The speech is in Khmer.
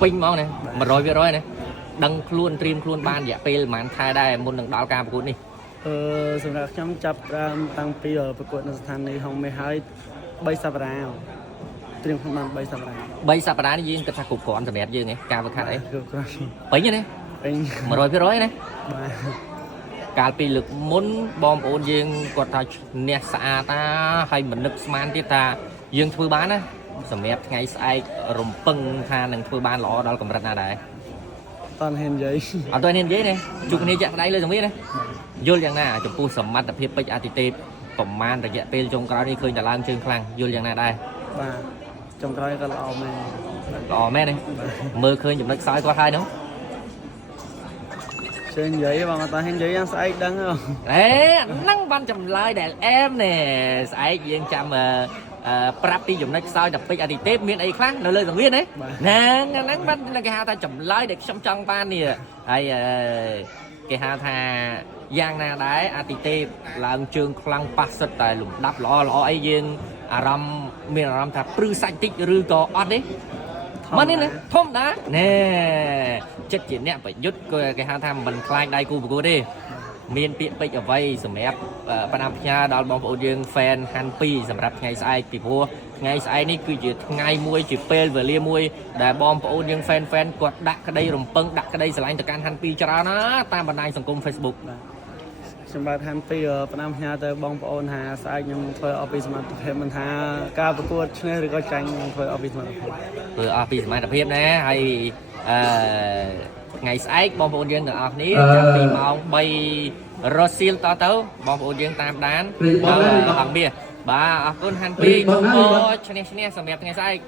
pin món này mà rồi này đăng luôn stream luôn ban dạ pin mà anh thay đây muốn đừng đào ca của đi សម្រាប់ខ្ញុំចាប់តាំងពីប្រកួតនៅស្ថានីយ៍ហុងមេហើយ3សប្តាហ៍ត្រៀមខ្លួនបាន3សប្តាហ៍3សប្តាហ៍នេះយើងគិតថាគ្រប់គ្រាន់សម្រាប់យើងឯងការវឹកហាត់អី គ្រប់គ្រាន់ ពេញទេពេញ 100% ណា បាទ កាលពីលើកមុនបងប្អូនយើងគាត់ថាអ្នកស្អាតតាហើយមិននឹកស្មានទៀតថាយើងធ្វើបានណាសម្រាប់ថ្ងៃស្អែករំពឹងថានឹងធ្វើបានល្អដល់កម្រិតណាដែរ តន់ហ៊ាននិយាយ អត់ទាន់ហ៊ាននិយាយទេជួបគ្នាចាក់ដៃលើសង្វៀនណាយល់យ៉ាងណាចំពោះសមត្ថភាពពេជ្រអាទិទេពប្រមាណរយៈពេលចុងក្រោយនេះឃើញតែឡើងជើងខ្លាំងយល់យ៉ាងណាដែរ បាទចុងក្រោយក៏ល្អមែន ល្អមែនទេមើលឃើញចំណុចខ្សោយគាត់ហើយនោះ ជើងនិយាយបងអត់ហ៊ាននិយាយយ៉ាងស្អែកដឹង អេហ្នឹងបានចម្លើយដែលអែមនេះស្អែកយើងចាំប្រាប់ពីចំណុចខ្សោយតែពេជ្រអាទិទេពមានអីខ្លះនៅលើសង្វៀនទេហ្នឹងបានគេហៅថាចម្លើយដែលខ្ញុំចង់បាននេះហើយគេហៅថាយ៉ាងណាដែរអាទិទេពឡើងជើងខ្លាំងប៉ះសិតតែលំដាប់ល្អអីយើងមានអារម្មណ៍ថាព្រឺសាច់តិចឬក៏អត់ទេមិននេះធម្មតាណែចិត្តជាអ្នកប្រយុទ្ធក៏គេហៅថាមិនខ្លាចដៃគូប្រកួតទេមានពាក្យពេចន៍អ្វីសម្រាប់ផ្ដាំផ្ញើដល់បងប្អូនយើង fan ហាន់2សម្រាប់ថ្ងៃស្អែកពីព្រោះថ្ងៃស្អែកនេះគឺជាថ្ងៃមួយជាពេលវេលាមួយដែលបងប្អូនយើង fan គាត់ដាក់ក្តីរំពឹងដាក់ក្តីស្រឡាញ់ទៅកាន់ហាន់2ច្រើនណាតាមបណ្ដាញសង្គម Facebook ខ្ញុំបាទហាន់2ផ្ដាំផ្ញើទៅបងប្អូនថាស្អែកខ្ញុំធ្វើអស់ពីសមត្ថភាពមិនថាការប្រកួតឈ្នះឬក៏ចាញ់ខ្ញុំធ្វើអស់ពីសមត្ថភាពធ្វើអស់ពីសមត្ថភាពណាហើយថ្ងៃស្អែកបងប្អូនយើងទាំងអស់គ្នាចាប់ពីម៉ោង3រសៀលតទៅបងប្អូនយើងតាមដានអង្គមាសបាទអរគុណហាន់2បងប្អូនឈ្នះសម្រាប់ថ្ងៃស្អែក